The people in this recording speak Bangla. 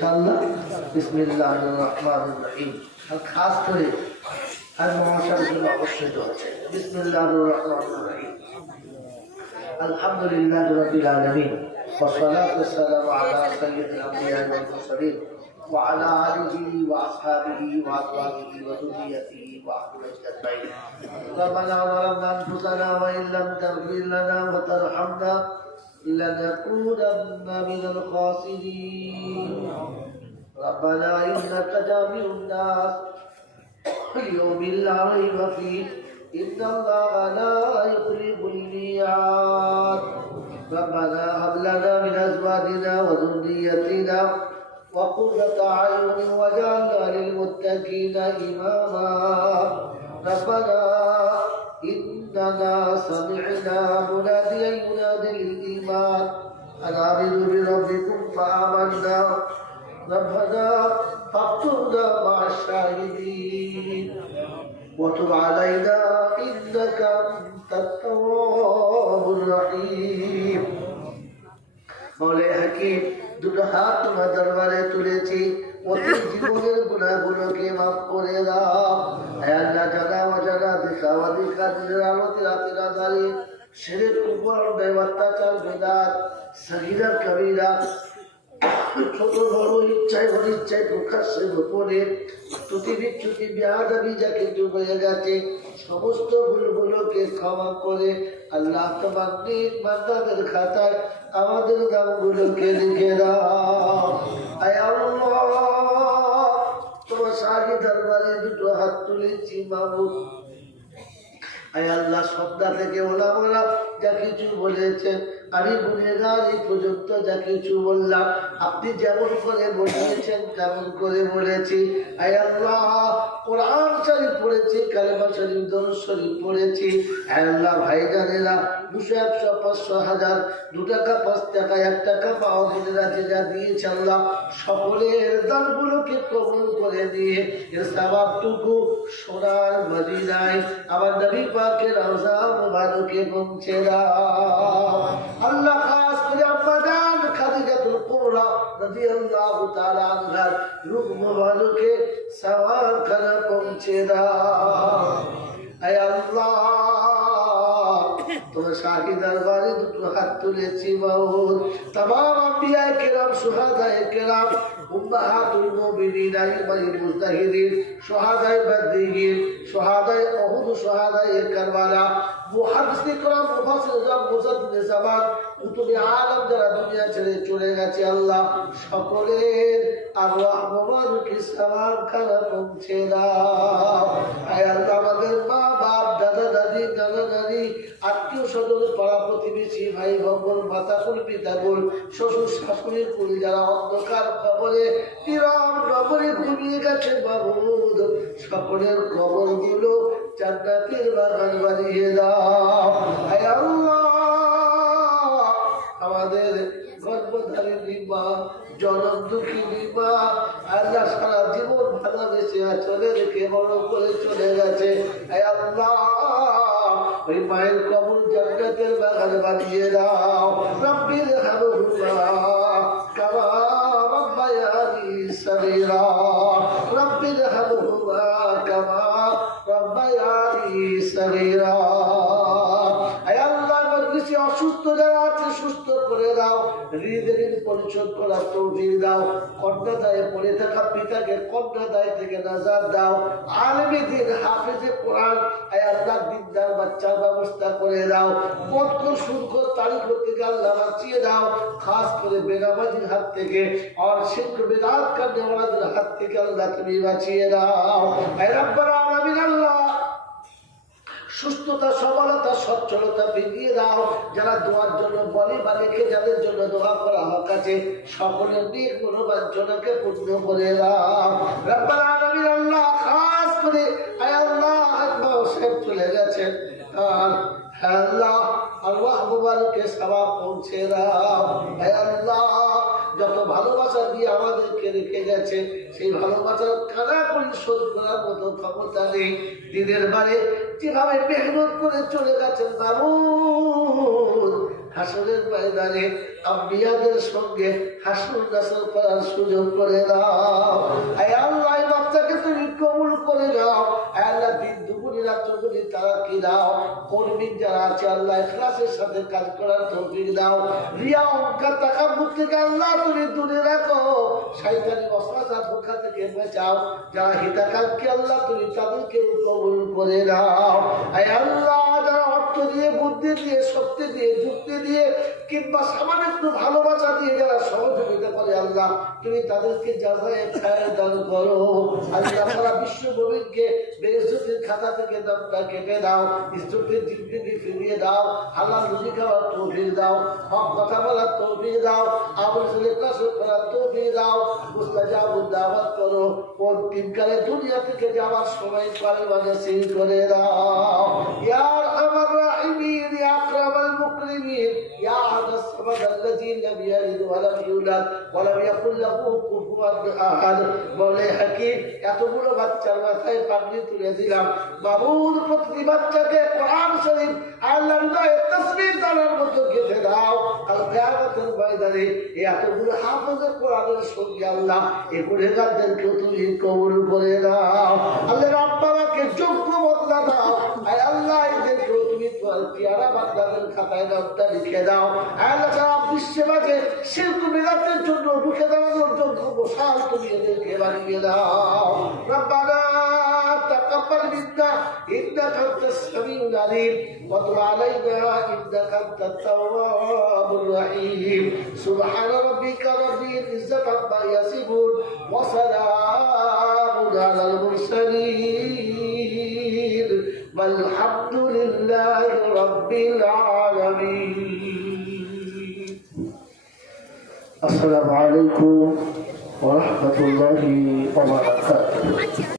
ইনশাআল্লাহ। বিসমিল্লাহির রহমানির রহিম। আর খাস করে আর মহাশয়ের জন্য অবশ্যই দোয়া চাই। বিসমিল্লাহির রহমানির রহিম। আলহামদুলিল্লাহি রাব্বিল আলামিন ওয়া সলাতু ওয়াস সালামু আলা সাইয়্যিদিল আমবিয়া ওয়াল মুরসালিন ওয়া আলা আলিহি ওয়া আসহাবিহি ওয়া আযওয়াজিহি ওয়া যুররিয়্যাতিহি ওয়া আহলি বাইতিহি আজমাইন। রব্বানা যালামনা আনফুসানা ওয়া ইন লাম তাগফির লানা ওয়া তারহামনা لنكونن من الخاسرين. ربنا إنك جامع الناس ليوم لا ريب فيه إن الله لا يخلف الميعاد. ربنا هب لنا من أزواجنا وذريتنا وقرة أعين واجعلنا للمتقين إماما. ربنا إننا سمعنا مناديا ينادي للإيمان أن آمنوا بربكم فآمنا. ربنا فاكتبنا مع الشاهدين وتب علينا إنك أنت التواب الرحيم. مولاي حكيم দুটো হাত তোমার দরবারে তুলেছি, অতীত জীবনের গুনাহগুলোকে মাফ করে দাও। হে আল্লাহ, জানা অজানা দেখা অধিকা দিনের আলোতে রাতের আধারে শিরক কুফর অত্যাচার বেদাত সগীরা কবিরা ছোট বড় ইচ্ছায় অনিচ্ছায় প্রকাশ্যে গোপনে ত্রুটি বিচ্যুতি বেয়াদবি যা কিছু হয়ে গেছে সমস্ত ভুলগুলোকে ক্ষমা করে আল্লাহ তোমার নেক বান্দাদের খাতায় আমাদের নামগুলোকে লিখে দাও। আয় আল্লাহ, তোমার শাহী দরবারে দুটো হাত তুলেছি মাবুদ। আয় আল্লাহ, সন্ধ্যা থেকে ওলামারা যা কিছু বলেছেন, আমি গুনেগার এই পর্যন্ত যা কিছু বললাম, আপনি যেমন করে বলিয়েছেন তেমন করে বলেছি। আয় আল্লাহ, কোরআন শরীফ পড়েছি, কালেমা শরীফ, দরুদ শরীফ পড়েছি। আয় আল্লাহ, ভাইজানেরা 200, 100, 500, 1000, 2 টাকা, 5 টাকা, 1 টাকা মাহফিলেরা যে যা দিয়েছে আল্লাহ, সকলের দানগুলোকে কবুল করে দিয়ে এর সওয়াবটুকু সোনার মদিনায় আমার নবী পাকের রওজা মুবারকে পৌঁছে দাও। আল্লাহ, খাস করে আম্মা জান খাদিজাতুল কুবরা রাদিয়াল্লাহু তাআলা আনহার রূহ মুবারকে সওয়াবখানা পৌঁছে দাও। আয় আল্লাহ, তোমার শাহী দরবারে দুটো হাত তুলেছি মাওলানা। तमाम अंबियाए किराम, शुहादाए किराम, उम्महातुल मुमिनीन, आइम्माए मुजताहिदीन, शुहादाए बदरीन, शुहादाए उहुद, शुहादाए करबला, मुहद्दिस किराम, मुफासिर किराम, मुसद्दिद ज़बान, কুতুবে আলম যারা দুনিয়া ছেড়ে চলে গেছে আল্লাহ, সকলের আরওয়াহ মুবারকে সওয়াবখানা পৌঁছে দাও। আয় আল্লাহ, আমাদের মা বাপ, দাদা দাদি, নানা নানি, আত্মীয় স্বজন, পাড়া প্রতিবেশী, ভাই ভগ্ন, মাতাকুল পিতাকুল, শ্বশুর শাশুড়ির কুল যারা অন্ধকার কবরে নিরব কবরে ঘুমিয়ে গেছেন মাবুদ, সকলের কবরগুলো জান্নাতের বাগান বানিয়ে দাও। আয় আল্লাহ, আমাদের গর্ভধারিণী মা, জনম দুঃখিনী মা, আল্লাহ সারা জীবন ভালোবেসে চলে রেখে বড় করে চলে গেছে। আয় আল্লাহ, ওই মায়ের কবর জান্নাতের বাগান বানিয়ে দাও। রব্বির হামহুমা কামা রাব্বায়ানি সগীরা, রব্বির হামহুমা কামা রাব্বায়ানি সগীরা। আয় আল্লাহ, বেশি অসুস্থ যারা আছে সুস্থ করে দাও, ঋণ পরিশোধ করার তৌফিক দাও। কন্যাদায়ে পড়ে থাকা পিতাকে কন্যাদায় থেকে নাজাত দাও। আলেমে দ্বীন, হাফেজে কোরআন, আয় আল্লাহ, দিনদার বাচ্চার ব্যবস্থা করে দাও। মদখোর, সুদখোর, তারিখোর থেকে আল্লাহ বাঁচিয়ে দাও। খাস করে বেনামাজির হাত থেকে আর শিরক বিদআত করনেওয়ালাদের হাত থেকে আল্লাহ তুমি বাঁচিয়ে দাও। আয় রব্বুল আলামিন, আল্লাহ সুস্থতা, সবলতা, সচ্ছলতা ফিরিয়ে দাও। যারা দোয়ার জন্য বলে বা লিখে যাদের জন্য দোয়া করা হক আছে, সকলের নেক মনোবাঞ্ছনাকে পূর্ণ করে দাও। রব্বুল আলামিন, আল্লাহ খাস করে আয় আল্লাহ, আত্মা সাহেব চলে গেছেন, আর আল্লাহ আল্লাহ মুবারকে সওয়াব পৌঁছে দাও। আয় আল্লাহ, যত ভালোবাসা দিয়ে আমাদেরকে রেখে গেছে সেই ভালোবাসার কানা পরিশোধ করার মতো ক্ষমতা নেই। দিনের বারে যেভাবে মেহনত করে চলে গেছেন মাবুদ, হাসরের ময়দানে আম্বিয়াদের সঙ্গে হাসর নাসর করার সুযোগ করে দাও। আয় আল্লাহ এই বাচ্চাকে তুমি কবুল করে দাও। আয় আল্লাহ দিন দুপুরি রাত চৌধুরী তারা কি দাও, কর্মী যারা আছে আল্লাহ ইখলাসের সাথে কাজ করার তৌফিক দাও। রিয়া অহংকার তাকাব্বুর থেকে আল্লাহ তুমি দূরে রাখো। শয়তানি ওয়াসওয়াসা ধোঁকা থেকে বাঁচাও। যারা হিতাকাঙ্ক্ষী আল্লাহ তুমি তাদেরকে কবুল করে দাও। আয় আল্লাহ যারা অর্থ দিয়ে, বুদ্ধি দিয়ে, শক্তি দিয়ে, যুক্তি দিয়ে কিংবা সামান্য একটু ভালোবাসা দিয়ে যারা সহযোগিতা করে আল্লাহ তুমি তাদেরকে যাচাই খায় দান করো। আল্লাহ সারা বিশ্ব নবীনকে বেইজ্জতির খাতা থেকে দামটা কেটে দাও, ইজ্জতের জিন্দেগি ফিরিয়ে দাও, হালাল রুজি খাওয়ার তৌফিক দাও, হক কথা বলার তৌফিক দাও, আমল ইখলাস করার তৌফিক দাও। মুস্তাজাবুদ দাওয়াত করো। কোন তিনকালে দুনিয়া থেকে যাওয়ার সময় পারে নসিব করে দাও। ইয়া আরহামার রাহিমিন, ইয়া আকরামাল মুকরিমিন, ইয়া আহাদাস সামাদ আল্লাযী লাম ইয়ালিদ ওয়া লাম ইউলাদ ওয়া লাম ইয়াকুল লাহু কুফুয়ান আহাদ। বলে হাকিম এতগুলো বাচ্চার মাথায় পাগড়ি তুলে দিলাম। বাবুর প্রতি বাচ্চাকে কোরআন শরীফ আল্লাহর তাসবিহ দানার মতো গেঁথে দাও। কাল কিয়ামতের ময়দানে এতগুলো হাফেজে কোরআনের সঙ্গে আল্লাহ এই গুনাহগারদেরকে তুমি কবুল করে দাও। আল্লাহ রাব্বাকে যোগ্য বদলা দাও। আয় আল্লাহ এদেরকে তুমি তোমার পেয়ারা বান্দাদের খাতায় নামটা লিখে দাও। আল্লাহ সারা বিশ্বে মাঝে শিরক বিদআতের জন্য রুখে দাঁড়ানোর যোগ্য বসাল তুমি এদেরকে বানিয়ে দাও। রব্বানা তাকাব্বাল মিন্না ইন্নাকা আনতাস সামিউল আলিম ওয়া তুব আলাইনা ইন্নাকা আনতাত তাওয়াবুর রহিম। সুবহান রাব্বিকা রাব্বিল ইজ্জাতি আম্মা ইয়াসিফুন ওয়া সালামুন আলাল মুরসালিন والحمد لله رب العالمين. السلام عليكم ورحمة الله وبركاته.